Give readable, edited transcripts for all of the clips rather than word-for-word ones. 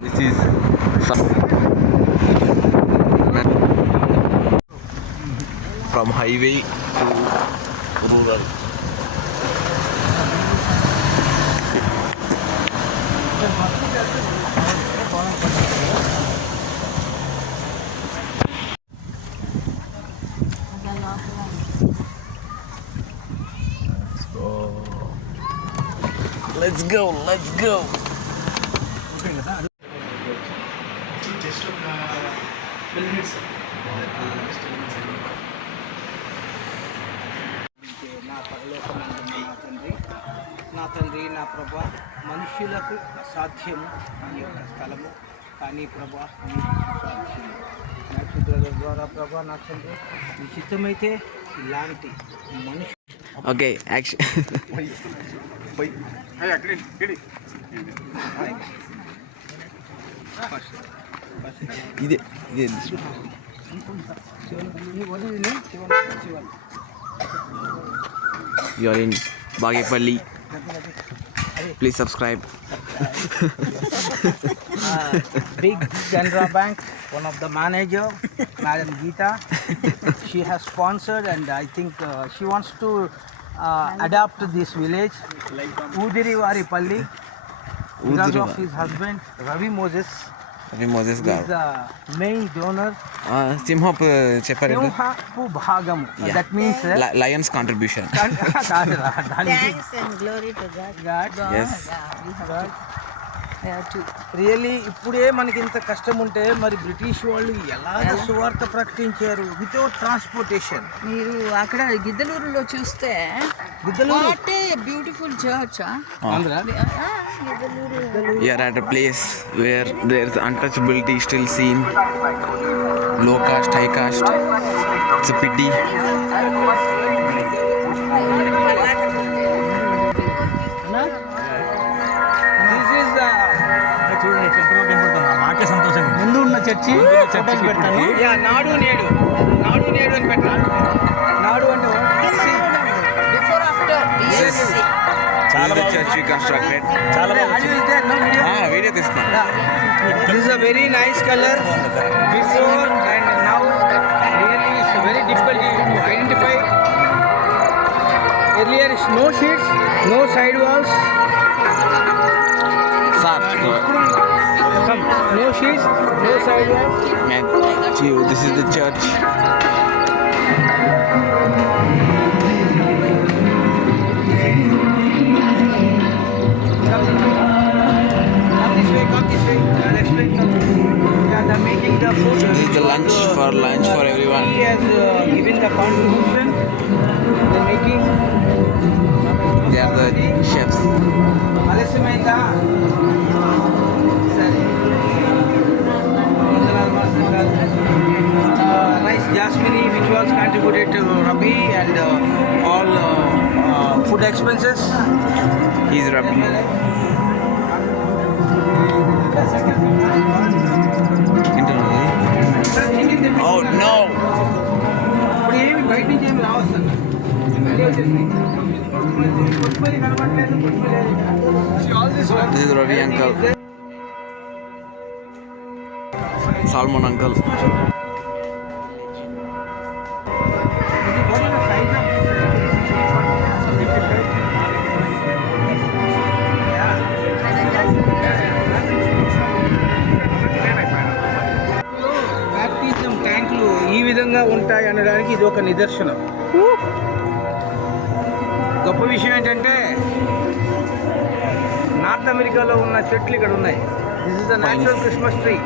This is from highway to rural. Let's go. Let's go. నా పరలోకమందున్న నా తండ్రి నా ప్రభా, మనుష్యులకు అసాధ్యము ఈ యొక్క స్థలము, కానీ ప్రభా నీకు సాధ్యము. నా క్షుద్రల ద్వారా ప్రభా నా తండ్రి నీ చిత్తమైతే ఇలాంటి మనుషు Okay, action. ఇదే You are in Bagepalli. Please subscribe. Big Canara Bank, one of the manager, Madam Geeta, she has sponsored, and I think she wants to adapt this village, Udirivaripalli, because of his husband Ravi Moses. Moses He is the main donor. సింహపు చెప్పారు సింహపు భాగము. That means Lions contribution. Thanks and glory to God. Yes. We have to. Really ఇప్పుడే మనకి ఇంత కష్టం ఉంటే మరి బ్రిటిష్ వాళ్ళు ఎలాగ సువార్త ప్రకటించారు వితౌట్ ట్రాన్స్పోర్టేషన్. మీరు అక్కడ గిద్దలూరులో చూస్తే Giddalur what a beautiful church. Andhra Giddalur We are at a place where there is untouchability still seen. Low caste, high caste. It's a pity. This is the మాకే సంతోషంగా ముందు ఉన్న చర్చి పెడతాను. నాడు నేడు అని పెట్టాలి. నాడు అంటే before after BSc. This is the church we constructed. చాలా వీడియో తీస్తున్నా. This is a very nice color before and now. Really it's very difficult to identify. Earlier is no sheets, no side walls. Sir, Come, no sheets, no side walls. man, this is the church. Come this way. I'll explain something. Yeah, they're making the food. This is the lunch for everyone. He has given the contribution. They're making. They are the chefs. ఆలస్యమైందా సరే nice jasmine which was contributed to Rabi and all food expenses. He's Rabbi. Oh no! ఇప్పుడు ఏమి బయట నుంచి ఏమి రావస్తుంది. This is Ravi uncle. Salmon uncle. Baptism ట్యాంకులు ఈ విధంగా ఉంటాయి అనడానికి ఇది ఒక నిదర్శనం. గొప్ప విషయం ఏంటంటే నార్త్ అమెరికాలో ఉన్న చెట్లు ఇక్కడ ఉన్నాయి. This is the natural Christmas tree.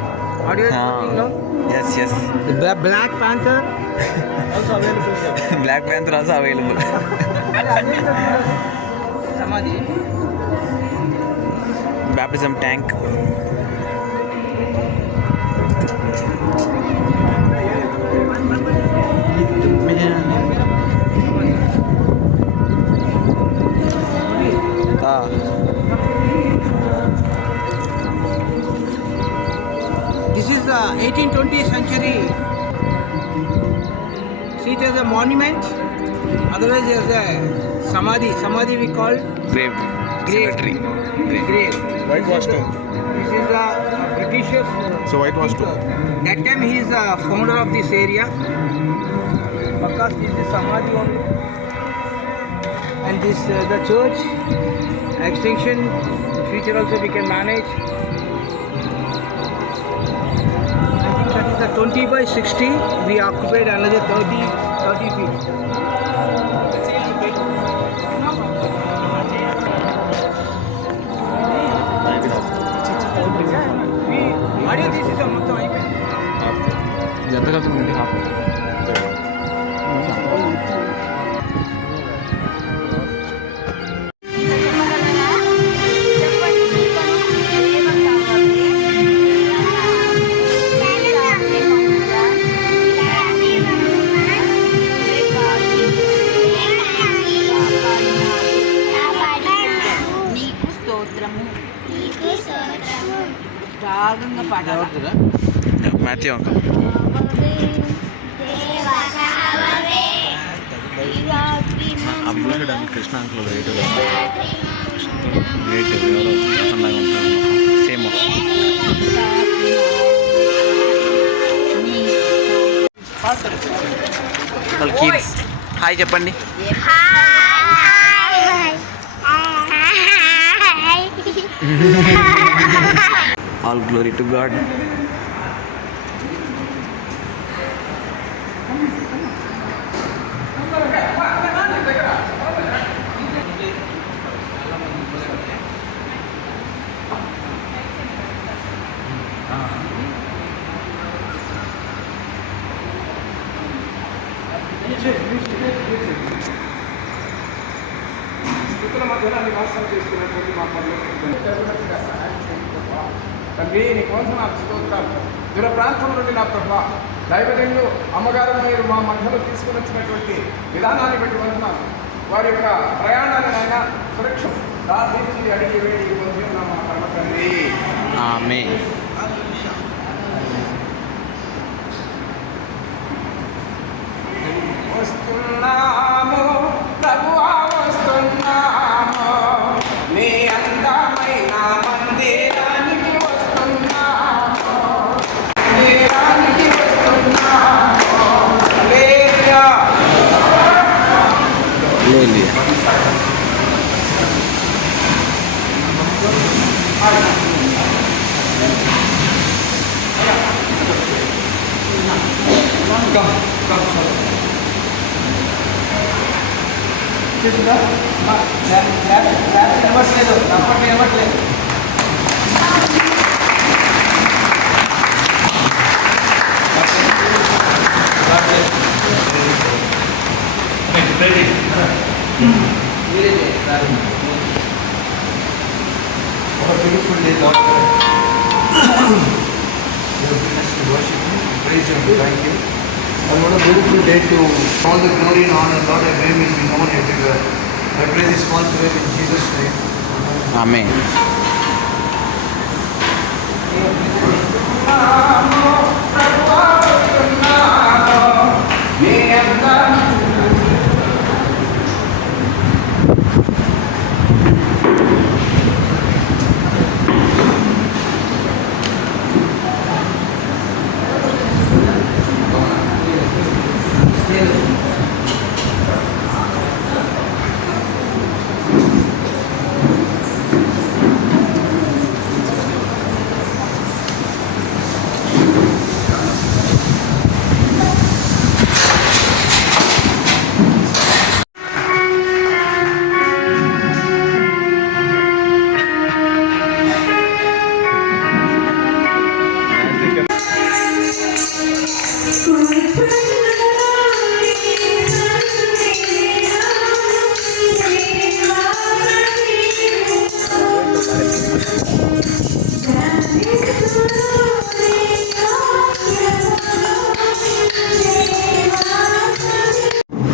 Yes. Black panther also available. Black Panther also available. సమాధి Baptism tank. This is the 18th-20th century. See it as a monument, otherwise as a samadhi. Samadhi we call Grave. Grave. Cemetery. grave. Whitewashed tomb. This is the So why it was two? That time he is the founder of this area. Because this is Samadhi only. And this the church extension in future also we can manage. I think that is the 20 by 60. We occupied another 30 feet. Audio this is a మొత్తం అయిపోయింది. ఇది ఎంత కలుగుతుంది half నీకు స్తోత్రము రాగంగా పాడాలి. Matthew uncle Abdul Krishna uncle rate rate ఎవరో ప్రసన్నగా ఉంటారు సేమ్ వాళ్ళ కిడ్స్ హాయ్ చెప్పండి. All glory to God. స్థితుల మధ్యలో నివాసం చేసుకున్నటువంటి మా తండ్రి నీ కోసం నాకు స్తోత్రాలు. దూర ప్రాంతం నుండి నా ప్రభా దైవజనులు అమ్మగారు మీరు మా మధ్యలో తీసుకుని వచ్చినటువంటి విధానాన్ని బట్టి వంటున్నాను. వారి యొక్క ప్రయాణాన్ని అయినా సురక్ష దాచి అడిగి వేడి పొంది ఉన్న మా కర్మ తండ్రి. ఆమేన్. వస్తున్నాము ప్రభువా వస్తున్నాము నీ అందమైన మందిరానికి వస్తున్నాము మందిరానికి వస్తున్నాము. హల్లెలూయా. హల్లెలూయా. చూసిందా ఇవ్వట్లేదు అప్పట్లో ఇవ్వట్లేదు. Beautiful day, Lord. You have been us to worship you, praise you, and thank you. And what a beautiful day to all the glory and honor, Lord, and name is be known everywhere. I pray this small prayer in Jesus' name. ఆమేన్.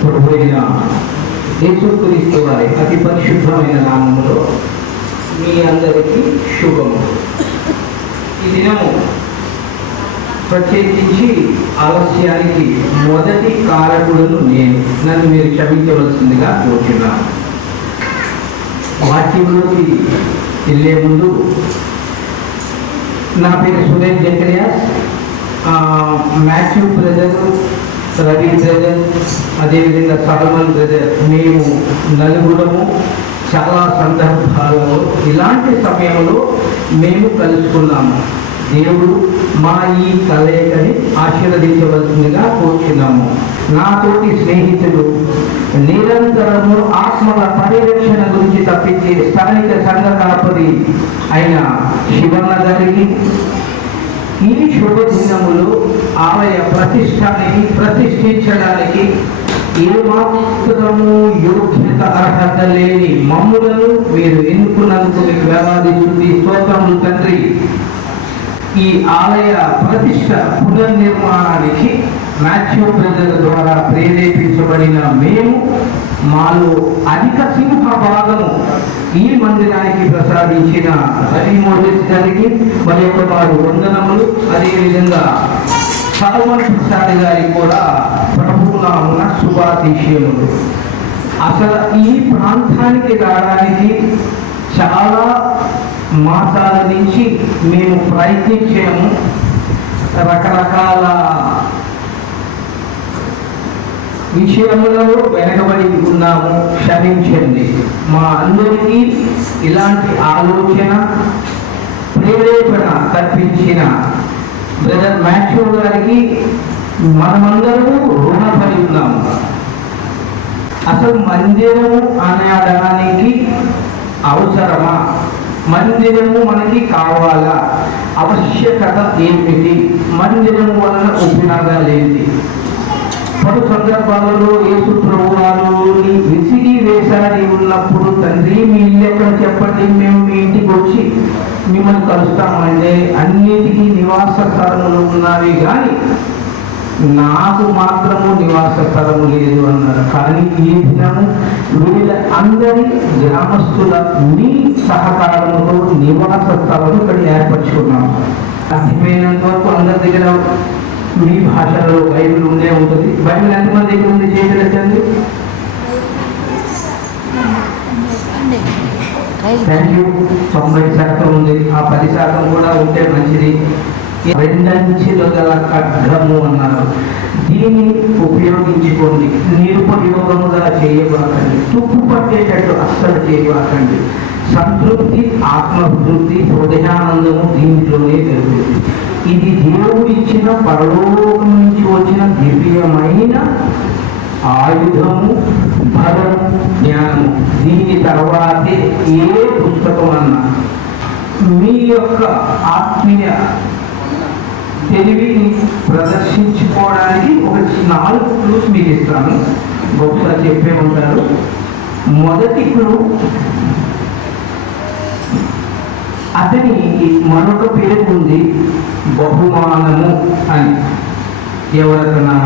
ప్రభువైన యేసుక్రీస్తు వారి అతి పరిశుద్ధమైన నామములో మీ అందరికీ శుభము. ఈ దినము ప్రత్యేకించి ఆలస్యానికి మొదటి కారకులను నేను. నన్ను మీరు క్షమించవలసిందిగా కోరుతున్నాను. వాక్యంలోకి వెళ్ళే ముందు నా పేరు Suresh Zachariah. Matthew brother, Ravi brother, అదేవిధంగా సల్మాన్ బ్రదర్, మేము నలుగురము చాలా సందర్భాలలో ఇలాంటి సమయంలో మేము కలుసుకున్నాము. దేవుడు మా ఈ కలయికని ఆశీర్వదించవలసిందిగా కోరుచున్నాము. నాతోటి స్నేహితులు నిరంతరము ఆత్మల పరిరక్షణ గురించి తప్పించే స్థానిక సంఘ కాపరి అయిన శివన్న గారికి ఈ శుభ దినములు ఆలయ ప్రతిష్ఠించడానికి ఏమాత్రము యోగ్యత అర్హత లేని మమ్ములను మీరు ఎన్నుకున్నందుకు మీకు వేలాది స్తోత్రములు తండ్రి. ఈ ఆలయ ప్రతిష్ట పునర్నిర్మాణానికి మాథ్యూ బ్రదర్ ద్వారా ప్రేరేపించబడిన మేము మాలో అధిక సింహ భాగము ఈ మందిరానికి ప్రసాదించిన రవి మోజెస్ గారికి మరి వారు వందనములు. అదేవిధంగా సల్మాన్ ప్రసాద్ గారికి కూడా ప్రభువునామున శుభాతిశయములు. అసలు ఈ ప్రాంతానికి రావడానికి చాలా మాసాల నుంచి మేము ప్రయత్నించాము. రకరకాల విషయములలో వెనకబడి ఉన్నాము, క్షమించండి. మా అందరికీ ఇలాంటి ఆలోచన ప్రేరేపణ కల్పించిన బ్రదర్ మాథ్యూ గారికి మనమందరము రుణపడి ఉన్నాము. అసలు మందిరము అనడానికి అవసరమా? మందిరము మనకి కావాలా? ఆవశ్యకత ఏమిటి? మందిరము వలన ఉపయోగాలు ఏంటి? పలు సందర్భాలలో యేసు ప్రభువారు విసిగి వేసాడి ఉన్నప్పుడు, తండ్రి మీ ఇల్లు ఎక్కడ చెప్పండి, మేము మీ ఇంటికి వచ్చి మిమ్మల్ని కలుస్తామంటే అన్నిటికీ నివాస స్థలములు ఉన్నవి కానీ నాకు మాత్రము నివాస స్థలము లేదు అన్నారు. కానీ ఈ దినము వీళ్ళ అందరి గ్రామస్తుల మీ సహకారంతో నివాస స్థలము ఇక్కడ ఏర్పరచుకున్నాము. సాధ్యమైనంత వరకు అందరి దగ్గర మీ భాషలో బైబిల్ ఉండే ఉంటుంది. బైబిల్ ఎంతమంది దగ్గర ఉంది చేయగలచండి? Thank you. 90% ఉంది. ఆ 10% కూడా ఉంటే మంచిది. రెండంచెలు గల ఖడ్గము అన్నారు. దీన్ని ఉపయోగించుకోండి. నిరుపయోగముగా చేయబాకండి. తుప్పు పట్టేటట్టు అస్సలు చేయబాకండి. సంతృప్తి, ఆత్మతృప్తి, హృదయానందము దీంట్లోనే జరుగుతుంది. ఇది దేవుడు ఇచ్చిన పరలోకం నుంచి వచ్చిన దివ్యమైన ఆయుధము, బలము, జ్ఞానము. దీని తర్వాతే ఏ పుస్తకం అన్నా మీ యొక్క ఆత్మీయ తెలివిని ప్రదర్శించుకోవడానికి ఒక 4 క్లూస్ మీకు ఇస్తాను. బహుశా చెప్పే ఉంటారు. మొదటి క్లూ, అతనికి మరొక పేరు ఉంది, బహుమానము అని. ఎవరికన్నా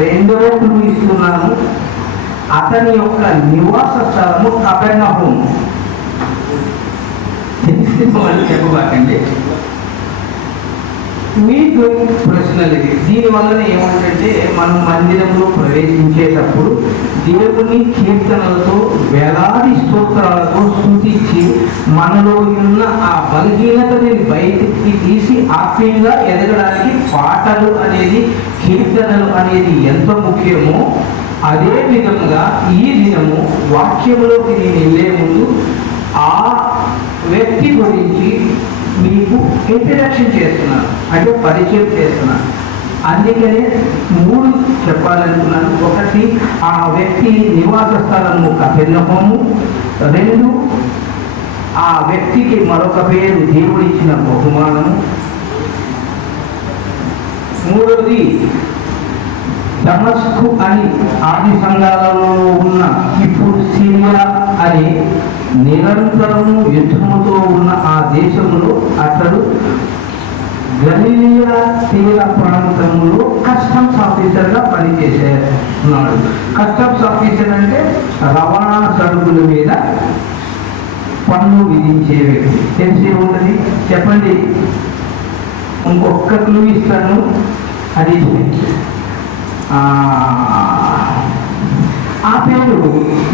రెండవ క్లూ ఇస్తున్నాను. అతని యొక్క నివాస స్థలము కపెర్నహూం. వాళ్ళు చెప్పబాకండి. మీకు ప్రశ్నలు ఇది. దీనివల్ల ఏమంటే మనం మందిరంలో ప్రవేశించేటప్పుడు దేవుని కీర్తనలతో, వేలాది స్తోత్రాలతో స్తుతించి మనలో ఉన్న ఆ బలహీనతని బయటికి తీసి ఆత్మీయంగా ఎదగడానికి పాటలు అనేది, కీర్తనలు అనేది ఎంత ముఖ్యమో అదే విధంగా ఈ దినము వాక్యములోకి నేను వెళ్ళే ముందు ఆ వ్యక్తి గురించి మీకు ఇంట్రడక్షన్ చేస్తున్నాను, అంటే పరిచయం చేస్తున్నాను. అందుకనే 3 చెప్పాలనుకున్నాను. ఒకటి, ఆ వ్యక్తి నివాస స్థలము కపెర్నహూము. 2, ఆ వ్యక్తికి మరొక పేరు దేవుడిచ్చిన బహుమానము. 3వది, దమస్కు అని ఆది సంఘాలలో ఉన్న ఇప్పుడు సిరియా అని నిరంతరము యుద్ధముతో ఉన్న ఆ దేశంలో అతడు గలిలియా తీర ప్రాంతంలో కస్టమ్స్ ఆఫీసర్గా పనిచేస్తున్నాడు. కస్టమ్స్ ఆఫీసర్ అంటే రవాణా సరుకుల మీద పన్ను విధించే వ్యక్తి. తెలిసి ఉంటుంది. చెప్పండి. ఇంకొక క్లూ ఇస్తాను. అది ఆ పేరు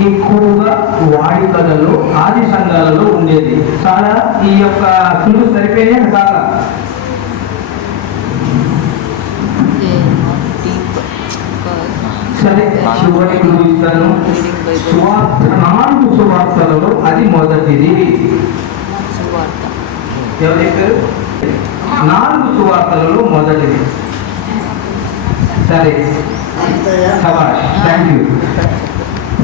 ఎక్కువగా వాడుకలలో ఆది సంఘాలలో ఉండేది. చాలా ఈ యొక్క క్లూ సరిపోయినా చాలా సరే చివరి క్లూ ఇస్తాను. సువార్త 4 సువార్తలలో అది మొదటిది. ఎవరు చెప్పారు? 4 సువార్తలలో మొదటిది. సరే థ్యాంక్ యూ.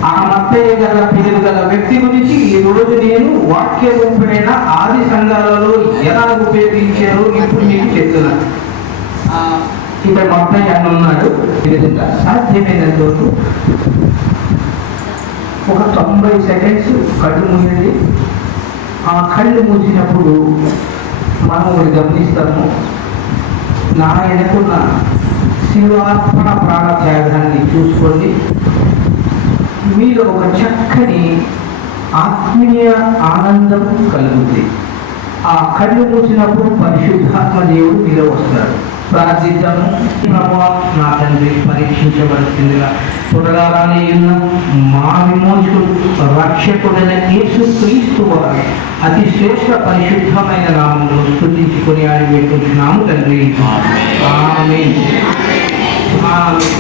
ఆ మత్తయి గల పేరు గల వ్యక్తి గురించి ఈ రోజు నేను వాక్య రూపమైన ఆది సంఘాలలో ఎలా ఉపయోగించారో ఇప్పుడు మీకు చెప్తున్నాను. ఇక్కడ మత్తయి అని ఉన్నాడు. ఈ విధంగా సాధ్యమైనంత వరకు ఒక 90 సెకండ్స్ కళ్ళు మూయండి. ఆ కళ్ళు మూసినప్పుడు మనం గమనిస్తాము నా వెనుకున్న శివార్పణ ప్రాణత్యాగాన్ని చూసుకోండి. మీలో ఒక చక్కని ఆత్మీయ ఆనందం కలుగుతుంది. ఆ కళ్ళు మూసినప్పుడు పరిశుద్ధాత్మ దేవుడు మీలో వస్తాడు. ప్రార్థిద్దాము. ప్రభువా, నా తండ్రి పరీక్షించబడుతుందిగా పునరాలని ఉన్న మా విమోచకుడు రక్షకుడైన యేసుక్రీస్తు వారి అతి శ్రేష్ఠ పరిశుద్ధమైన నామములో స్తుతించుకొని ఆయన వేడుకుంటున్నాము తండ్రి. ఆమేన్. ఆమేన్.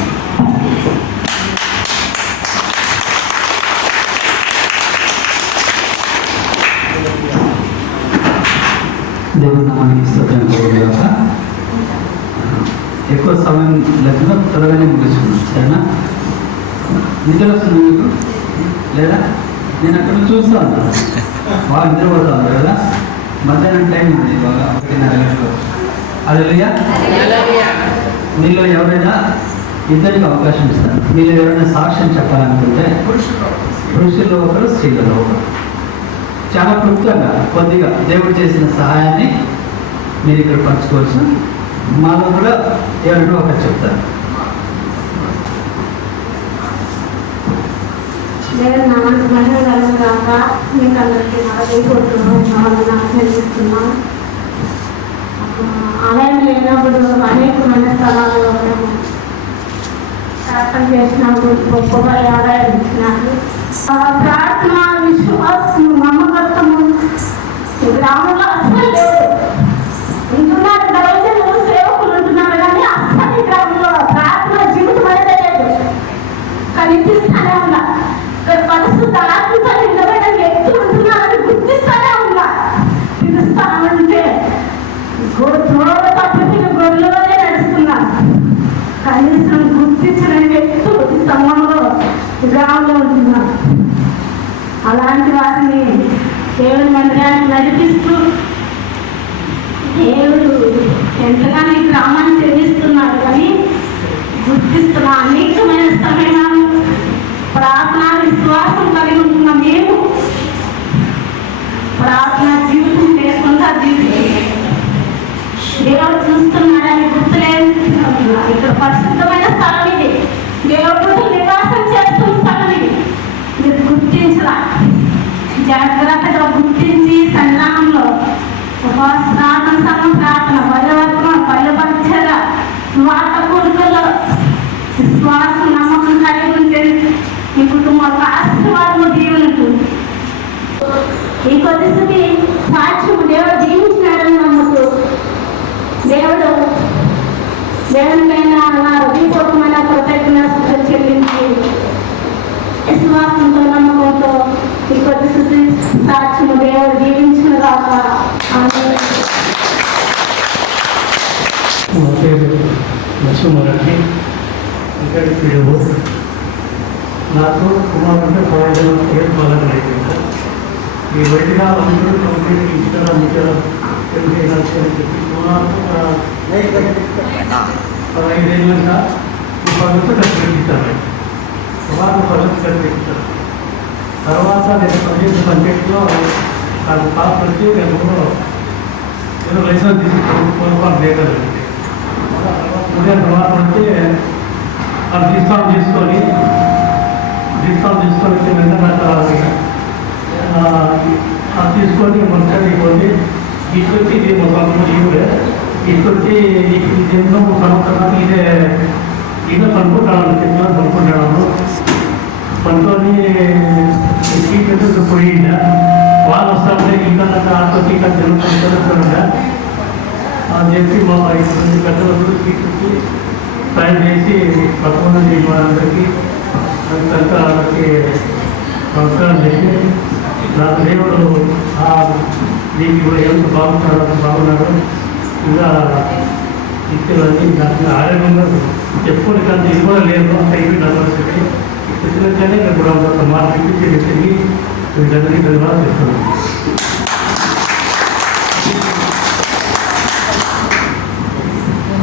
దేవుడి నామానికి స్తోత్రం కలుగుగాక. ఎక్కువ సమయం లేకుండా త్వరగానే ముగించుకున్నాను. సరేనా? నిద్ర వస్తుంది మీకు లేదా? నేను అక్కడ చూస్తూ ఉంటాను, బాగా నిద్రపోతూ ఉంటాను కదా. మధ్యాహ్నం టైం ఉంది బాగా 1:30 గంటలు. హల్లెలూయా. మీలో ఎవరైనా ఇద్దరికి అవకాశం ఇస్తాను. మీరు ఎవరైనా సాక్ష్యం చెప్పాలనుకుంటే పురుషుల్లో ఒకరు, స్త్రీలలో ఒకరు. చాలా క్లుప్తంగా కొద్దిగా దేవుడు చేసిన సహాయాన్ని మీరు ఇక్కడ పంచుకోవచ్చు. మాలో కూడా ఎవరినో ఒకరు చెప్తారు. దేవుని నామానికి మహిమ కలుగును గాక. మీకు అందరికీ చెల్లిస్తున్నాం. ఆలయం లేనప్పుడు అనేకమైన స్థలాల్లో మేము ప్రార్థన చేసినప్పుడు గొప్పగా ఆదాయం ఇచ్చినారు. ప్రార్థన, విశ్వాసం, నమ్మకత్వము గ్రామంలో అస్సలు లేదు. ఉంటున్నారు దైవజనులు, సేవకులు ఉంటున్నారు, కానీ అస్సలు గ్రామంలో ప్రార్థన జీవితం అనేది లేదు. కనిపిస్తానే ఉన్నా పరిస్థితి ఆత్మతో నిలబడిన వ్యక్తి ఉంటున్నారని గుర్తిస్తానే ఉన్నా. పిలుస్తా ఉంటే తప్పిన గొర్రెలోనే నడుస్తున్నాను. కనీసం గుర్తించిన వ్యక్తులు ఈ సమయంలో గ్రామంలో ఉంటున్నారు. అలాంటి వారిని దేవుని మందిరాన్ని నడిపిస్తూ దేవుడు ఎంతగానో ఈ గ్రామాన్ని చెల్లిస్తున్నాడు. కానీ గుర్తిస్తున్న అనేకమైన సమయం ప్రార్థన విశ్వాసం కలిగి ఉంటున్న మేము ప్రార్థన జీవితం లేకుండా జీవిస్తున్నాం. దేవుడు చూస్తున్నాడని గుర్తులేదు. ఇక్కడ పరిశుద్ధమైన స్థలం ఇది. దేవుడు నివాసం చేస్తున్న స్థలం ఇది. మీరు గుర్తించలా, జాగ్రత్తగా గుర్తించి సన్నిధానంలో ఉపవాస ప్రార్థన బలవర్తన బలపరచల స్వార్థ కోరికల్లో విశ్వాసం నమ్మకం కలిగి ఉంటే మీ కుటుంబం ఆశీర్వాదము దీవెనకు ఈ కొద్దిస్థితి సాక్ష్యం దేవుడు జీవించినాడని నమ్ముతూ దేవునికైనా నా హృదయపూర్వకమైన కృతజ్ఞతలు చెల్లించి విశ్వాసంతో నమ్మకంతో ఈ కొద్దిస్థితి సాక్ష్యము దేవుడు జీవించిన కాక. మా పేరు లక్ష్మణరెడ్డి. ఇక్కడికి నాకు కుమారుడు ప్రయోజనం పాలన అయిపోయింది. ఈ బయటగా అందరూ కంప్లీట్ ఇచ్చారు. అందుకే చెప్పి సుమారు 15 ఏళ్ళంగా ఈ పద్ధతి కనిపించారు. సుమారు పద్ధతి కనిపించారు. తర్వాత నేను పనిచేసిన పంచాయతీలో నాకు పాస్ వచ్చి నేను ఏదో లైసెన్స్ తీసుకొని లేదండి. ఉదయం తర్వాత వచ్చి అది డిస్కౌంట్ తీసుకొని వెంటనే అది తీసుకొని మంచిగా పోయి తీసుకొచ్చి ఇది మొత్తం ఇవ్వలే తీసుకొచ్చి ఎన్నో సంవత్సరాలు ఇదే కనుక్కుంటాను అనుకుంటాను. పంతోని టీచర్స్ పోయిందా వాళ్ళు వస్తామంటే ఇంకా ఆటో టీకా జరుగుతుందా అని చెప్పి మా 5 మంది పెద్దలు టీచర్కి ట్రై చేసి పక్కన వాళ్ళందరికీ అంతా వాళ్ళకి నమస్కారం చేసి నాకు దేవుడు దీనికి కూడా ఎంత బాగున్నాడు ఇంకా ఇచ్చేవాడిని నాకు ఆరోగ్యంగా చెప్పుకుని కానీ ఇది కూడా లేదు అంత ఇవి నమ్మకం వచ్చినట్లనే ఇప్పుడు ఒక మాట తిరిగి వీళ్ళందరికీ ధన్యవాదాలు చెప్తున్నాను.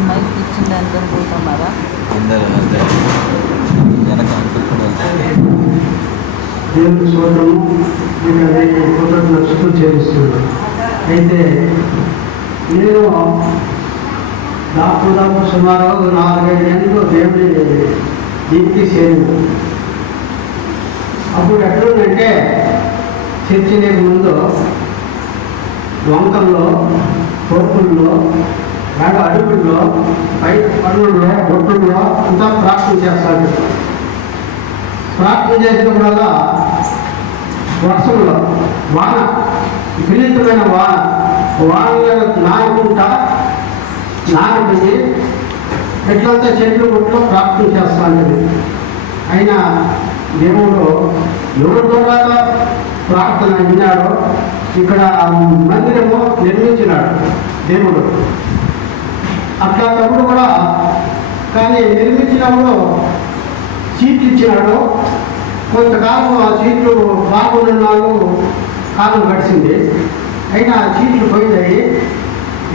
మైక్ ఇచ్చిన దానితో పోతున్నారా అందరూ వెనక దేవుని చూడటము మీకు అదే నచ్చుతూ చేస్తున్నాను. అయితే నేను దాదాపు సుమారు 4-5 ఏళ్ళు దేవుడి దీనికి చేరింది. అప్పుడు ఎట్లుందంటే చర్చి లేక ముందు వంకల్లో తోపుల్లో అడుగుల్లో బయట పనుల్లో బొట్టుల్లో అంతా ప్రార్థన చేస్తాడు. ప్రార్థన చేసినప్పుడల్లా వర్షంలో వాన విపరీతమైన వానలో నానుకుంది ఎట్లంతా చెట్లు గుట్లో ప్రార్థన చేస్తాను. అయినా దేవుడు ఎవరి ద్వారా ప్రార్థన విన్నాడో ఇక్కడ మందిరము నిర్మించినాడు దేవుడు. అట్లా తప్పుడు కూడా కానీ నిర్మించినప్పుడు సీట్లు ఇచ్చినాడు. కొంతకాలం ఆ సీట్లు బాగున్నాళ్ళు కాలం గడిచింది. అయినా ఆ సీట్లు పోయినాయి.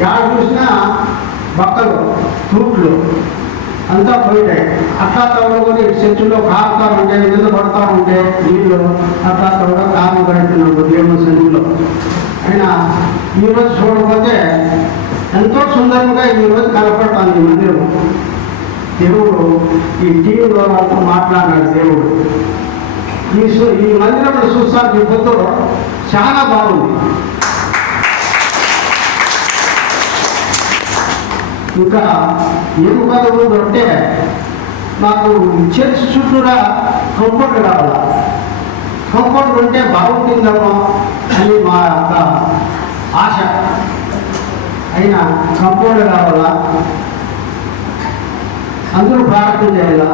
యాడ చూసినా బక్కలు తూట్లు అంతా పోయినాయి. అట్లా తవ్వుకొని చెట్టులో కారుతా ఉంటే నిద్ర పడుతూ ఉంటే నీళ్ళు అట్లా తవ్వగా కాలం గడుపుతున్నాడు దేవుని సన్నిధిలో. అయినా ఈరోజు చూడకపోతే ఎంతో సుందరంగా ఈరోజు కనపడతాను ఈ మందిరం. దేవుడు ఈ టీవీ ద్వారా మాట్లాడినాడు. దేవుడు ఈ మందిరంలో చూస్తాను ఈ పొద్దు చాలా బాగుంది. ఇంకా ఏం కాదు అంటే నాకు చర్చ్ చుట్టూరా కంఫర్ట్ కావాలా. కంఫర్ట్ ఉంటే బాగుంటుందేమో అని మా యొక్క ఆశ. అయినా కంఫర్ట్ కావాలా, అందరూ ప్రార్థన చేయాలా.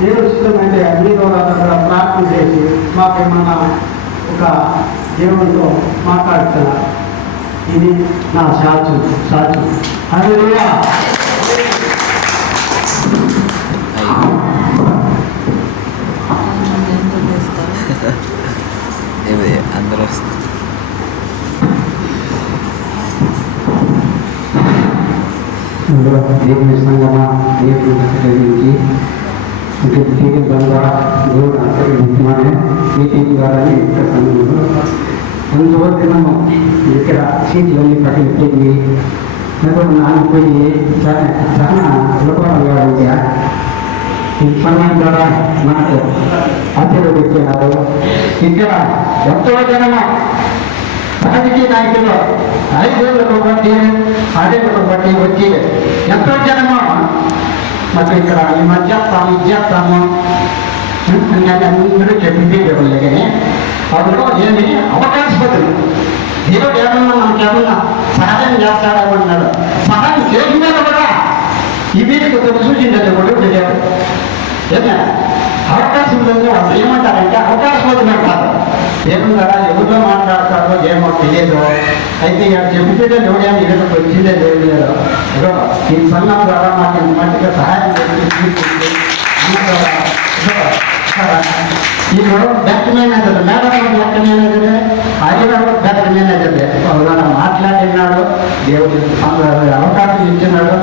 నేను ఇష్టమైతే అన్ని అక్కడ ప్రార్థన చేసి మాకేమన్నా ఒక దేవునితో మాట్లాడుతున్నా. ఇది నా సాధ్యం. హల్లెలూయా. అందరూ వస్తారు. దేవుని సంగమా దేవుని గురించి టీవీ ద్వారా దేవుడు అంతర్గతమనే మీటింగ్ ద్వారానే ఇక్కడ సంగమంలో అందువల్ల ఇక్కడ సీట్లన్నీ పట్టిపోయి నానిపోయి చాలా సులభంగా ఉందా. ఈ సమయం ద్వారా మనకు ఆశీర్వదిస్తున్నారు. ఇక్కడ ఎంతో జనము రాజకీయ నాయకులు 5 ఏళ్ళకు బట్టి 6 ఏళ్ళకు బట్టి వచ్చి ఎంతో జనము మాకు ఇక్కడ ఈ మధ్య ఇచ్చేస్తాము అందరూ చెప్పింది కానీ అందులో ఏమి అవకాశపతులు దేవుడు ఏమన్నా మనకి ఏమన్నా సహాయం చేస్తాడేమన్నాడు. సహాయం చేసిన కూడా ఈ వీరికి సూచించదు కూడా తెలియదు. ఏమే అవకాశం లేదు. వాళ్ళు ఏమంటారంటే అవకాశం వదిలినట్టు కాదు. ఏమన్నా ఎవరితో మాట్లాడతారో ఏమో తెలియదు. అయితే ఇక్కడ చెబితే ఎవడేమో ఇక్కడికి వచ్చిందే తెలియదు. ఈ సంఘం ద్వారా మాకు మంచిగా సహాయం చేసి ఇప్పుడు bank manager madam bank manager ఆయన బ్యాంక్ మేనేజర్ మాట్లాడినాడు. దేవుడు అవకాశం ఇచ్చినాడు.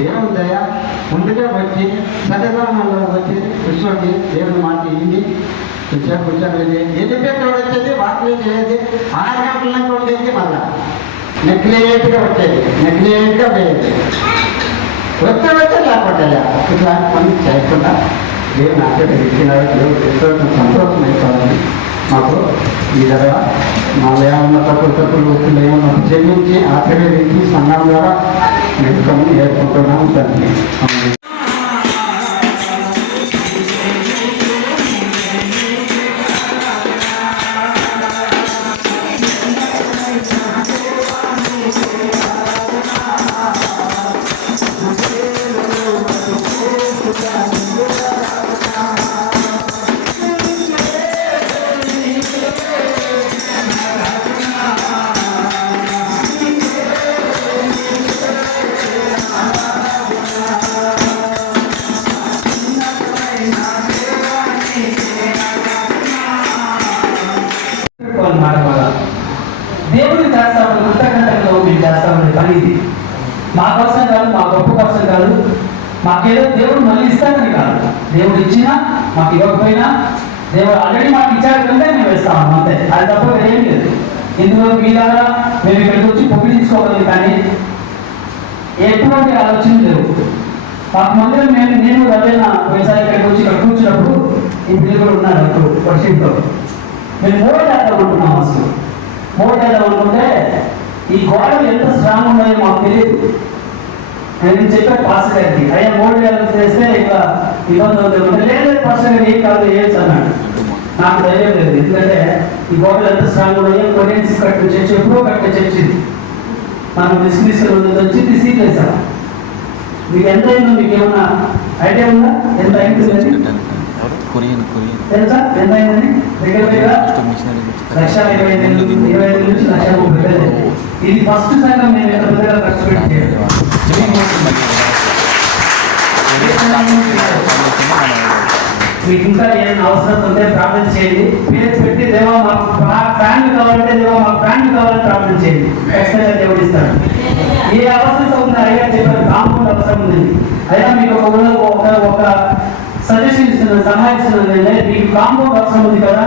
దేవుని దయ ముందుగా వచ్చి సన్నిధానంలో వచ్చి కూర్చోండి. దేవుని మాట ఇండి కూర్చొని ఎదిపేట వచ్చేది వాటిలో చేయదు. 6 గంటలకు ఉండేది మళ్ళా నెగ్లెక్ట్గా వచ్చేది. నెగ్లెక్ట్గా పోయేది. వచ్చే లేకపోతే ఇట్లా పని చేయకుండా దేవుని అక్కడ ఇచ్చినాడు. దేవుడు ఎంతో సంతోషం అయిపోవాలి. మాకు ఈ ధర మా ఏమన్నా తప్పులు వస్తువులు ఏమన్నా చెల్లించి ఆశీర్వదించి సంఘం ద్వారా మెచ్చుకొని ఏర్పడుతున్నాము తండ్రి. ఇది మా కోసం కాదు, మా గొప్ప కోసం కాదు, మాకేదో దేవుడు మళ్ళీ ఇస్తానని కాదు. దేవుడు ఇచ్చినా మాకు ఇవ్వకపోయినా దేవుడు ఆల్రెడీ మాకు ఇచ్చాడు కంటే మేము ఇస్తాము అంతే. అది తప్ప ఏం లేదు. ఇందులో మీ ద్వారా మేము ఇక్కడికి వచ్చి పొగిడించుకోవాలి, కానీ ఎటువంటి ఆలోచన లేవు మాకు. మందిరం నేను రవేనా వ్యవసాయం ఇక్కడికి వచ్చి ఇక్కడ కూర్చున్నప్పుడు ఈ పిల్లలు కూడా ఉన్నారు అప్పుడు వర్షంలో మేము మోడేద్దాం అనుకున్నాం. అసలు మోడేద్దాం అనుకుంటే ఈ గోడలు ఎంత స్ట్రాంగ్ ఉన్నాయో మాకు తెలియదు. నేను చెప్పాను పాస్టర్ గారికి, అయ్యా మోడేలు చేస్తే ఇక ఇబ్బంది అవుతుంది. లేదు పాస్టర్ గారు ఏం కాదు ఏం అన్నాడు. నాకు ధైర్యం లేదు, ఎందుకంటే ఈ గోడలు ఎంత స్ట్రాంగ్ ఉన్నాయో కొరియన్స్ కట్టిన చర్చి ఎప్పుడో కట్టిన చర్చి మనం డిస్మిస్ వచ్చి తీసేసాం. మీకు ఎంత అయిందో మీకు ఏమన్నా ఐడియా ఉందా? ఎంత అయింది తెలుసా? ఎంత అయిందని? దగ్గర దగ్గర 1,25,000 నుంచి 1,30,000. ఇది ఫస్ట్ సంఘం నేను ఎంత పెద్దగా ఖర్చు పెట్టి మీకు ఇంకా ఏమైనా అవసరం ఉంటే ప్రార్థన చేయండి. పేరు పెట్టి దేవా మాకు ఫ్యాన్లు కావాలంటే దేవా మాకు ఫ్యాన్లు కావాలని ప్రార్థన చేయండి. ఖచ్చితంగా దేవుడు ఇస్తాడు. ఏ అవసరం ఉంది అయ్యా చెప్పారు, కాంపౌండ్ అవసరం ఉంది. అయినా మీకు ఒక సజెషన్ ఇస్తున్నాను, సలహా ఇస్తున్నాను. మీకు కాంపౌండ్ అవసరం ఉంది కదా,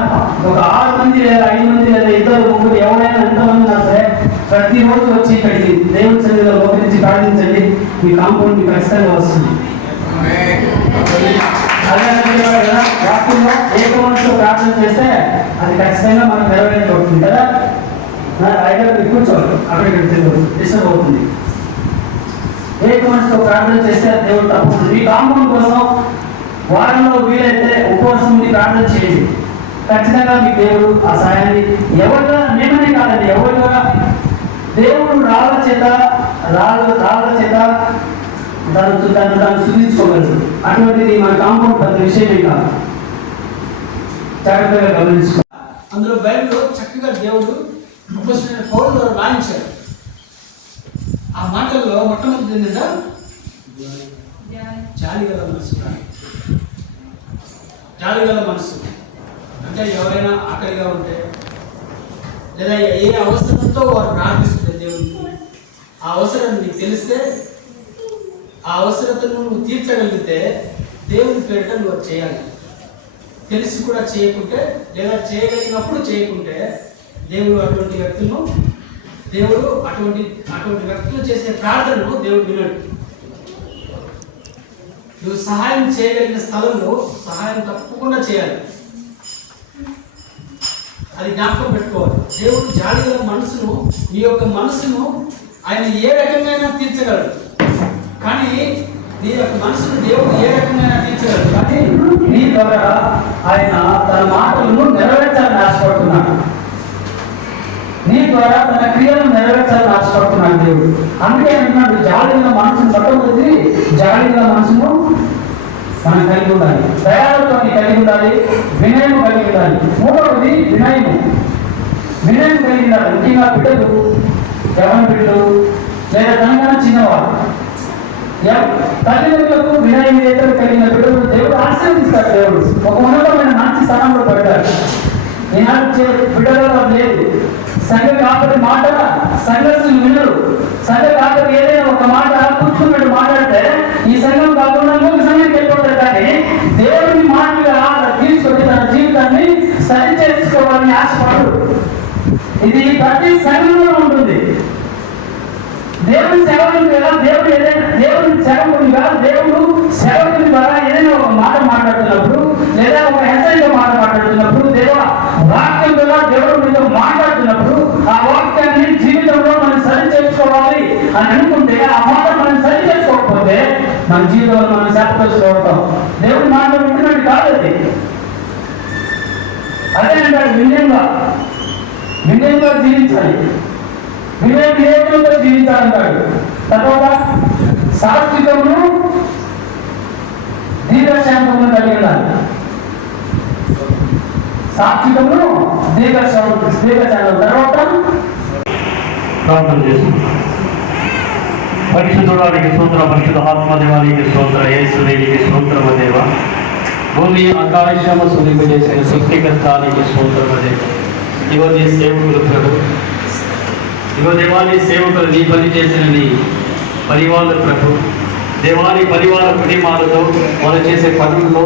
ఒక 6 మంది లేదా 5 మంది లేదా 2-3 ఎవరైనా ఎంతమంది ఉన్నా సరే ప్రతిరోజు వచ్చి ఇక్కడికి దేవుడి సన్నిధిలో మోకరించి ప్రార్థించండి. మీ కాంపౌండ్ మీకు ఖచ్చితంగా వస్తుంది. వాక్యంలో ఏక మనసులో ప్రార్థన చేస్తే అది ఖచ్చితంగా మనకు నెరవేరబడుతుంది కదా. అయితే కూర్చోవాలి, అక్కడికి డిస్టర్బ్ అవుతుంది. ఏక మనసులో ప్రార్థన చేస్తే దేవుడు తప్పకుండా మీ కాంపౌండ్ కోసం వారంలో వీలైతే ఉపవాసం ఉండి ప్రార్థన చేయండి. ఖచ్చితంగా మీకు దేవుడు ఆ సాయాన్ని ఎవరి ద్వారా మేమనే కాదండి, ఎవరి ద్వారా దేవుడు రాళ్ళ చేత దాన్ని సూచించుకోగలరు. అటువంటిది మన కాంపౌండ్ పెద్ద విషయమే కాదు, జాగ్రత్తగా గమనించుకో. అందులో బైబిల్లో చక్కగా దేవుడు అపోస్తలుడైన పౌలు ద్వారా రాయించాడు. ఆ మాటల్లో మొట్టమొదటి ఏంటంటే జాలిగల మనసు. జాలిగల మనసు అంటే ఎవరైనా ఆకలిగా ఉంటే లేదా ఏ అవసరంతో వారు ప్రార్థిస్తుంటే దేవుడికి ఆ అవసరం నీకు తెలిస్తే ఆ అవసరతను నువ్వు తీర్చగలిగితే దేవుని పేరిట నువ్వు చేయాలి. తెలిసి కూడా చేయకుంటే లేదా చేయగలిగినప్పుడు చేయకుంటే దేవుడు అటువంటి వ్యక్తులు చేసే ప్రార్థనను దేవుడు వినడు. నువ్వు సహాయం చేయగలిగిన స్థలంలో సహాయం తప్పకుండా చేయాలి. అది జ్ఞాపకం పెట్టుకోవాలి. దేవుడు జాలిగల మనసును, నీ యొక్క మనసును ఆయన ఏ రకంగా తీర్చగలడు. కానీ నీ యొక్క మనసును దేవుడు ఏ రకంగా తీర్చగలడు. కానీ నీ ద్వారా ఆయన తన మాటలను నెరవేర్చాలని ఆశపడుతున్నాడు. నీ ద్వారా తన క్రియలను నెరవేర్చాలని ఆశపడుతున్నాడు దేవుడు. అందుకే అంటున్నాడు జాలిగల మనసును. మొట్టమొదటి జాలిగల మనసును మనం కలిగి ఉండాలి, దయాలతో కలిగి ఉండాలి, వినయం కలిగి ఉండాలి. మూడవది వినయం కలిగి ఉండాలి. ముఖ్యంగా బిడ్డలు, యవ్వన బిడ్డలు లేదా తనకన్నా చిన్నవారు, తల్లిదండ్రులకు వినయం కలిగిన బిడ్డలు దేవుడు ఆశీర్వదిస్తాడు. దేవుడు ఒక ఉన్నతమైన మంచి స్థానంలో పెడతాడు. ఈనాడు బిడ్డలలో లేదు. సంఘ కాపరి మాట సంఘర్షణ వినరు. సంఘ కాపరి ఏదైనా ఒక మాట కూర్చున్నట్టు మాట్లాడితే ఈ సంఘం కాకుండా ఇంకొక సంఘానికి వెళ్ళిపోతారు. కానీ దేవుని మాటగా తీసుకొచ్చి తన జీవితాన్ని సరి చేసుకోవాలని ఆశపడు. ఇది ప్రతి సంఘంలో ఉంటుంది. దేవుని సేవకుని కదా, దేవుని సేవకుని కాదు, దేవుడు సేవకుని ద్వారా ఏదైనా ఒక మాట మాట్లాడుతున్నప్పుడు లేదా ఒక హెచ్చరిక మాట మాట్లాడుతున్నప్పుడు దేవ వాక్యం ద్వారా దేవుడు మీతో మాట్లాడుతున్నప్పుడు ఆ వాక్యాన్ని జీవితంలో మనం సరి చేసుకోవాలి అని అనుకుంటే ఆ మాట మనం సరి చేసుకోకపోతే మన జీవితంలో మనం శాపగ్రస్తులవుతాం. దేవుడు మాట వింటున్నట్టు కాదు అది. అదే అంటాడు వినయంగా జీవించాలి, వివేకంతో జీవించాలంటాడు. తర్వాత సాత్వికమును దీర్ఘశాంతమును కలిగి ఉండాలి. సాత్వికమును దీర్ఘశాంతం. తర్వాత ప్రార్థన చేసి పరిశుద్ధుడానికి స్తోత్ర, పరిశుద్ధ ఆత్మదేవానికి స్తోత్ర, యేసుదేవికి స్తోత్రమ దేవ. భూమి ఆకాశము సులింపజేసిన సృష్టికర్తానికి స్తోత్రమ దేవ. ఇవన్నీ సేవకులు ప్రభు ఇగో దేవాలయ సేవకులు నీ పని చేసినది పరివాళ్ళకు దేవాలయ పరివార కుటుంబాలతో వాళ్ళు చేసే పనుల్లో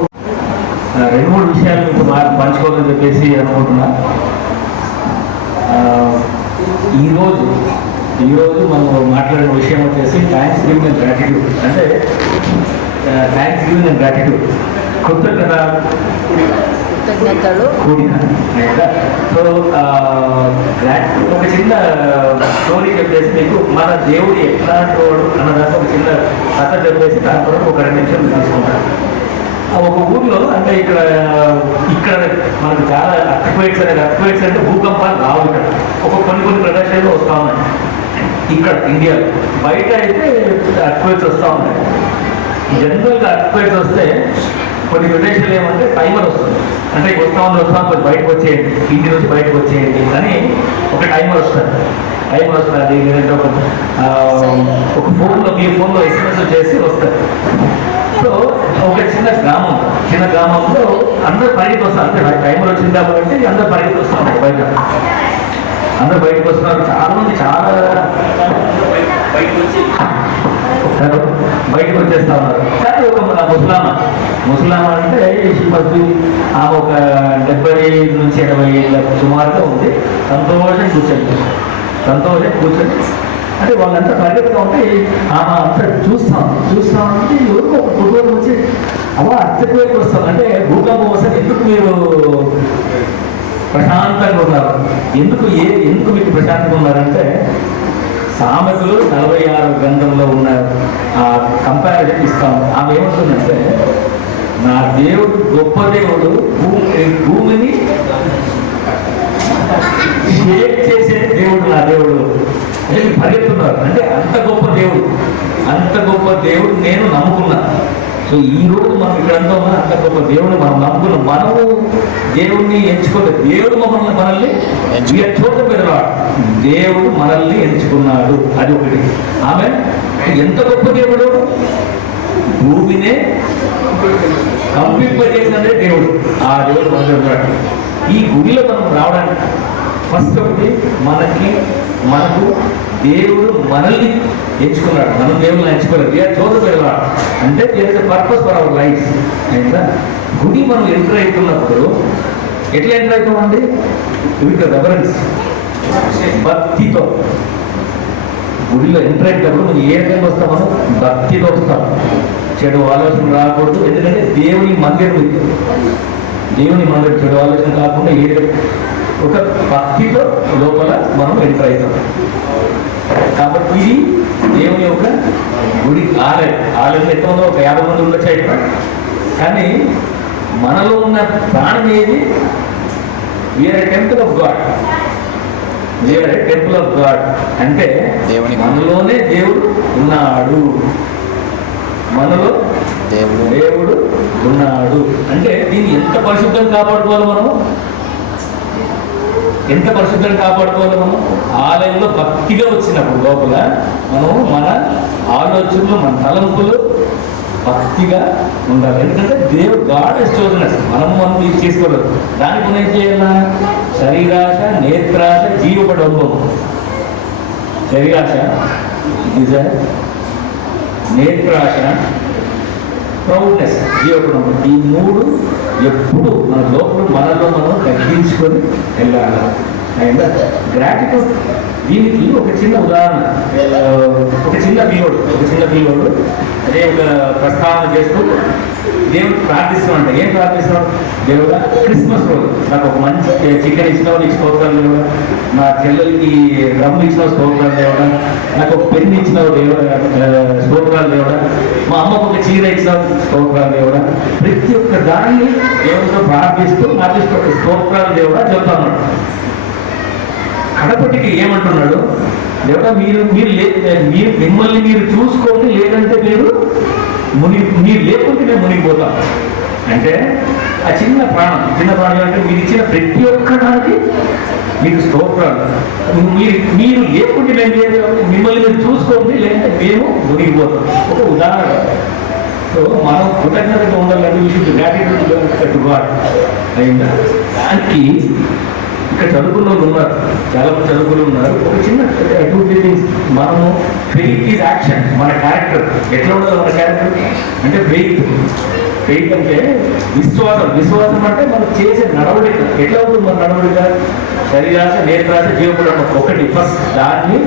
2-3 విషయాలు మీకు పంచుకోవాలని చెప్పేసి అనుకుంటున్నా. ఈరోజు మనం మాట్లాడిన విషయం వచ్చేసి థ్యాంక్స్ గివింగ్ అండ్ గ్రాటిట్యూడ్. అంటే థ్యాంక్స్ గివింగ్ అండ్ గ్రాటిట్యూడ్ కృతజ్ఞతలు కూడిన. సో ఒక చిన్న స్టోరీ చెప్పేసి మీకు మన దేవుడు ఎట్లాంటి వాడు అన్నదాకా ఒక చిన్న కథ చెప్పేసి దాని కొరకు ఒక 2 నిమిషాలు తీసుకుంటాను. ఒక ఊర్లో అంటే ఇక్కడ మనకు చాలా అర్త్క్వేక్స్ అంటే భూకంపాలు రావు. ఇక్కడ కొన్ని ప్రదేశాల్లో వస్తూ ఉన్నాయి. ఇక్కడ ఇండియాలో బయట అయితే అర్త్క్వేక్స్ వస్తూ ఉన్నాయి. జనరల్గా అర్త్క్వేక్స్ వస్తే కొన్ని ప్రదేశాలు ఏమంటే టైమర్ వస్తుంది. అంటే వస్తాం కొంచెం బయటకు వచ్చేయండి, ఇంటి నుంచి బయటకు వచ్చేయండి అని ఒక టైమర్ వస్తుంది. లేదంటే ఒక ఫోన్లో మీ ఫోన్లో SMS చేసి వస్తారు. సో ఒక చిన్న గ్రామంలో అందరూ పరిగెత్తి వస్తారు. అంటే టైమర్ వచ్చింది కాబట్టి అందరూ పరిగెత్తి వస్తూ ఉంటారు. అందరూ బయటకు వస్తున్నారు. చాలా మంది బయటకు వచ్చేస్తా ఉన్నారు. కానీ ఒక ముసలామా అంటే ఆమె ఒక 70 నుంచి 80 ఏళ్ళ సుమారుగా ఉంది. సంతోషం కూర్చొని అంటే వాళ్ళంతా పరిగెత్తుతూ ఉంటే ఆమె అంతా చూస్తామంటే ఎవరికి ఒక కుటుంబం వచ్చి అర్థకువైపు వస్తాం. అంటే భూకంపం వస్తే ఎందుకు మీరు ప్రశాంతంగా ఉన్నారు, ఎందుకు మీకు ప్రశాంతంగా ఉన్నారంటే సామెతలు 46 గ్రంథంలో ఉన్న ఆ కంపారిజన్ ఇస్తాము. ఆమె ఏమంటుందంటే నా దేవుడు గొప్ప దేవుడు, భూమిని షేక్ చేసే దేవుడు నా దేవుడు అని పరిగెత్తున్నారు. అంటే అంత గొప్ప దేవుడు నేను నమ్ముకున్నా. సో ఈ రోజు మనం ఇక్కడంతా ఉన్న అంత గొప్ప దేవుడిని మనం నమ్ముకున్నాం. మనము దేవుడిని ఎంచుకోలేదు, దేవుడు మనల్ని దేవుడు మనల్ని ఎంచుకున్నాడు. అది ఒకటి. ఆమె ఎంత గొప్ప దేవుడు, భూమినే కంపింపజేసినదే దేవుడు. ఆ దేవుడు మనకు ఈ గుడిలో మనం రావడానికి ఫస్ట్ ఒకటి మనకు దేవుడు మనల్ని ఎంచుకున్నాడు. మనం దేవుళ్ళని ఎంచుకోలేదు. చూడగలవాడు అంటే పర్పస్ ఫర్ అవర్ లైఫ్. అయితే గుడి మనం ఎంటర్ అవుతున్నప్పుడు ఎట్లా ఎంటర్ అవుతామండి? విత్ రెఫరెన్స్, భక్తితో. గుడిలో ఎంటర్ అయినప్పుడు మనం ఏ విధంగా వస్తామో భక్తితో వస్తాం. చెడు ఆలోచన రాకూడదు. ఎందుకంటే దేవుని మందిరం చెడు ఆలోచన కాకుండా ఒక భక్తితో లోపల మనం ఎంటర్ అవుతాం. కాబట్టి ఇది దేవుని యొక్క గుడి. ఆలయం ఎంతమంది ఒక 50 మంది ఉండొచ్చు ఇక్కడ. కానీ మనలో ఉన్న ప్రాణం ఏది? We are a temple of God. అంటే మనలోనే దేవుడు ఉన్నాడు. మనలో దేవుడు ఉన్నాడు అంటే దీన్ని ఎంత పరిశుద్ధంగా కాపాడుకోవాలి మనం? ఆలయంలో భక్తిగా వచ్చినప్పుడు లోపల మన ఆలోచనలు, మన తలంపులు భక్తిగా ఉండాలి. ఎందుకంటే దేవుడు గాడ్ హస్ చోజన్ us. మనం చేసుకోలేదు. దానికి మనం ఏం చేయాలా? శరీరాశ, నేత్రాశ, జీవపడంబం. శరీరాశ, డిజైర్, నేత్రాశ, ప్రౌడ్నెస్, జీవపడంబం. ఈ 3 ఎప్పుడు మన లోపల మనలో మనం తగ్గించుకొని వెళ్ళాలి. అండ్ గ్రాటిట్యూడ్, దీనికి ఒక చిన్న ఉదాహరణ. ఒక చిన్న పిల్లోడు అదే ఒక ప్రస్తావన చేస్తూ దేవుడు ప్రార్థిస్తున్నాడు. ఏం ప్రార్థిస్తున్నాడు? దేవుడా, క్రిస్మస్ రోజు నాకు ఒక మంచి చికెన్ ఇచ్చినావు, నీకు స్తోత్రాలు దేవుడా. నా చెల్లెలకి డ్రమ్ ఇచ్చినావు, స్తోత్రాలు దేవుడా. నాకు ఒక పెన్ను ఇచ్చినావు దేవుడా, స్తోత్రాలు దేవుడా. మా అమ్మకు ఒక చీర ఇచ్చినావు, స్తోత్రాలు దేవుడా. ప్రతి ఒక్క దాన్ని దేవుడితో ప్రార్థిస్తూ నాకు స్తోత్రాలు దేవుడా చెప్తాను. కడపటికి ఏమంటున్నాడు? దేవుడా, మీరు మిమ్మల్ని మీరు చూసుకోండి, లేదంటే మీరు లేకుంటే నేను మునిగిపోతాం. అంటే ఆ చిన్న ప్రాణం అంటే మీరు ఇచ్చిన ప్రతి ఒక్క దానికి మీకు స్తోత్రాలు. మీరు లేకుంటే మిమ్మల్ని మీరు చూసుకోండి, లేదంటే మేము మునిగిపోతాం. ఒక ఉదాహరణ. సో మనం కృతజ్ఞతగా ఉండాలంటే గ్రాటిట్యూడ్ టు గాడ్. అయిందా? దానికి ఇక్కడ చదువుకున్న వాళ్ళు ఉన్నారు, చాలా మంది చదువుకుని ఉన్నారు. ఒక చిన్న 2-3 థింగ్స్. మనము ఫెయిత్ ఈజ్ యాక్షన్. మన క్యారెక్టర్ ఎట్లా ఉండదు? మన క్యారెక్టర్ అంటే ఫెయిత్ అంటే విశ్వాసం అంటే మనం చేసే నడవడిక ఎట్లా ఉంటుంది? మన నడవడిక శరీరాశ, నేత్రాశ, జీవపురం ఒకటి. ఫస్ట్ దాన్ని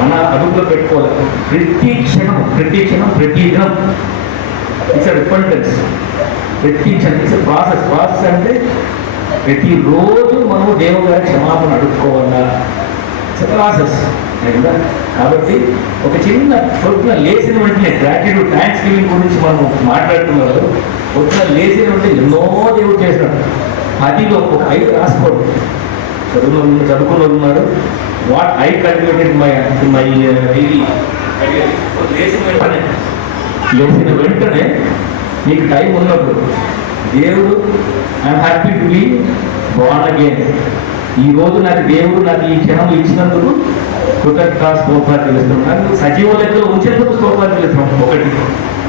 మన అదుపులో పెట్టుకోవాలి. ప్రతి క్షణం ప్రతి దినం ఇట్స్ రిపెంటెన్స్. ప్రతి క్షణం ఇట్స్ ప్రాసెస్ అంటే ప్రతిరోజు మనము దేవుని గారి క్షమాపణ అడుక్కోవాలా. ఇట్స్ ప్రాసెస్ కదా. కాబట్టి ఒక చిన్న పొద్దున లేచిన వెంటనే గ్రాటిట్యూడ్, థ్యాంక్స్ గివింగ్ గురించి మనం మాట్లాడుతున్నారు. పొద్దున లేచిన వెంటనే ఎన్నో దేవుడు చేసినాడు. 10లో ఒక 5 రాసుకోండి. చదువుకున్న ఉన్నారు. What I cultivated my daily. లేచిన వెంటనే నీకు టైం ఉన్నప్పుడు దేవుడు I'm happy to be born again. ఈరోజు దేవుడు నాకు ఈ క్షణం ఇచ్చినందుకు స్తోత్రాలు చెల్లిస్తున్నాను. సజీవ లెక్కలో ఉంచినందుకు స్తోత్రాలు చెల్లిస్తున్నాను. ఒకటి,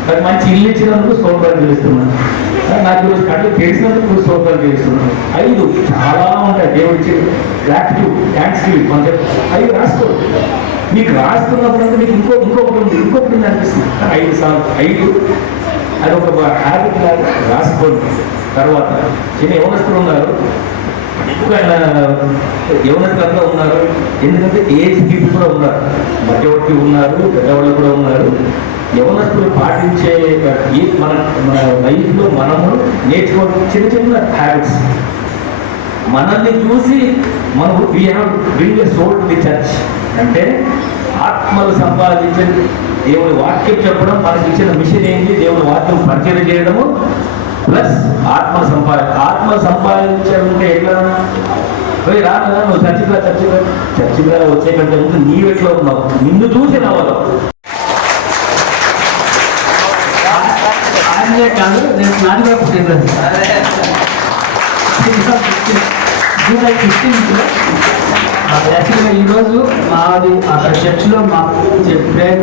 నాకు మంచి ఇల్లు ఇచ్చినందుకు స్తోత్రాలు చెల్లిస్తున్నాను. నాకు ఈరోజు కళ్ళు తెలిసినందుకు స్తోత్రాలు చెల్లిస్తున్నాను. 5 చాలా ఉంటాయి దేవుడు ఇచ్చే గ్రాటిట్యూడ్, థ్యాంక్స్ గివింగ్. కొంచెం 5 రాసుకో. మీకు రాస్తున్నప్పుడు మీకు ఇంకొకటి ఉంది అనిపిస్తుంది. 5 సార్లు 5 అది ఒక హ్యాబిట్ లాగా రాసుకోండి. తర్వాత చిన్న యవనస్తులు ఉన్నారు, ఎక్కువ యవనస్తులంతా ఉన్నారు. ఎందుకంటే ఏజ్ పీపుల్ కూడా ఉన్నారు, మధ్యవర్తి ఉన్నారు, పెద్దవాళ్ళు కూడా ఉన్నారు. యవనస్తులు పాటించే మన లైఫ్లో మనము నేర్చుకోవాలి చిన్న హ్యాబిట్స్. మనల్ని చూసి మనం we have bring a soul to the church. అంటే ఆత్మలు సంపాదించే దేవుని వాక్యం చెప్పడం మనకి ఇచ్చిన మిషన్ ఏంటి? దేవుని వాక్యం పరిచయం చేయడము ప్లస్ ఆత్మ సంపాదించాలంటే ఎట్లా? రాదా నువ్వు చర్చిగా వచ్చే కంటే ముందు నీవెట్లో ఉన్నావు? నిన్ను చూసి నవ్వదు. ఆయనే కాదు, నేను నాన్నగా పుట్టినరోజు జూలై 15 యాక్చువల్గా ఈరోజు మాది అక్కడ చర్చిలో మా ప్రేయర్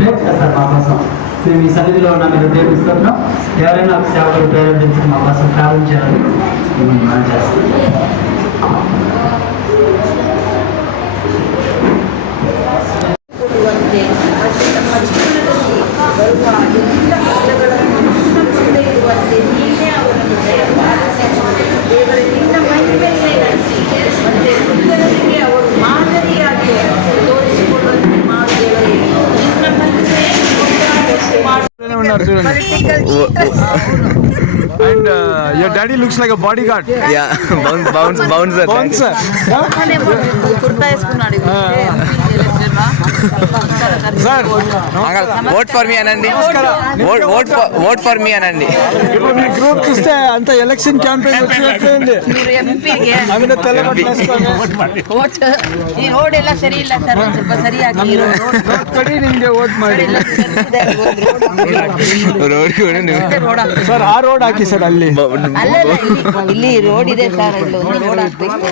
చేస్తారు మా కోసం. మేము ఈ సన్నిధిలో ఉన్న మీరు ప్రేమిస్తున్నాం. ఎవరైనా సేవకులు ప్రేరేపించి మా కోసం ప్రారంభించాలని మేము మనం చేస్తాం. ನಮ್ಮ ಜೀವನದಲ್ಲಿ ಬರುವ ಎಲ್ಲ ಕಷ್ಟಗಳನ್ನು ಮುಂದೆ ಇರುವಂತೆ ನೀನೇ ಅವರನ್ನು ದಯಪಾಲಿಸಿ ದೇವರ ನಿನ್ನ ಮಹಿಮೆಯನ್ನೇ ನಡೆಸಿ ಮತ್ತೆ ಉಳಿದವರಿಗೆ ಅವರು ಮಾದರಿಯಾಗಿ ತೋರಿಸಿಕೊಳ್ಳುವಂತೆ ಮಾಡು ದೇವರೇ. ನಿನ್ನ ಮಹಿಮೆ And your daddy looks like a bodyguard. Yeah, bouncer. Kurta వేసుకున్నాడు. Sir, vote for me Anandi. Vote for me Anandi. ఇప్పుడు మీ గ్రూప్ చూస్తే అంత ఎలక్షన్ క్యాంపెయిన్ వచ్చినట్టుంది. ಆಮೇಲೆ ತಲೆ ಓಟ್ ಈ ರೋಡ್ ಎಲ್ಲ ಸರಿ ಇಲ್ಲ ಸರ್, ಒಂದು ಸ್ವಲ್ಪ ಸರಿಯಾಗಿ ಕಡಿ ನಿಮ್ಗೆ ವೋಟ್ ಮಾಡಿ ರೋಡ್ ಕೂಡ ಸರ್. ಆ ರೋಡ್ ಹಾಕಿ ಸರ್ ಅಲ್ಲಿ. ಅಲ್ಲ ಇಲ್ಲಿ ರೋಡ್ ಇದೆ ಸರ್, ಇಲ್ಲಿ ಒಂದು ರೋಡ್ ಹಾಕ್ಬೇಕು.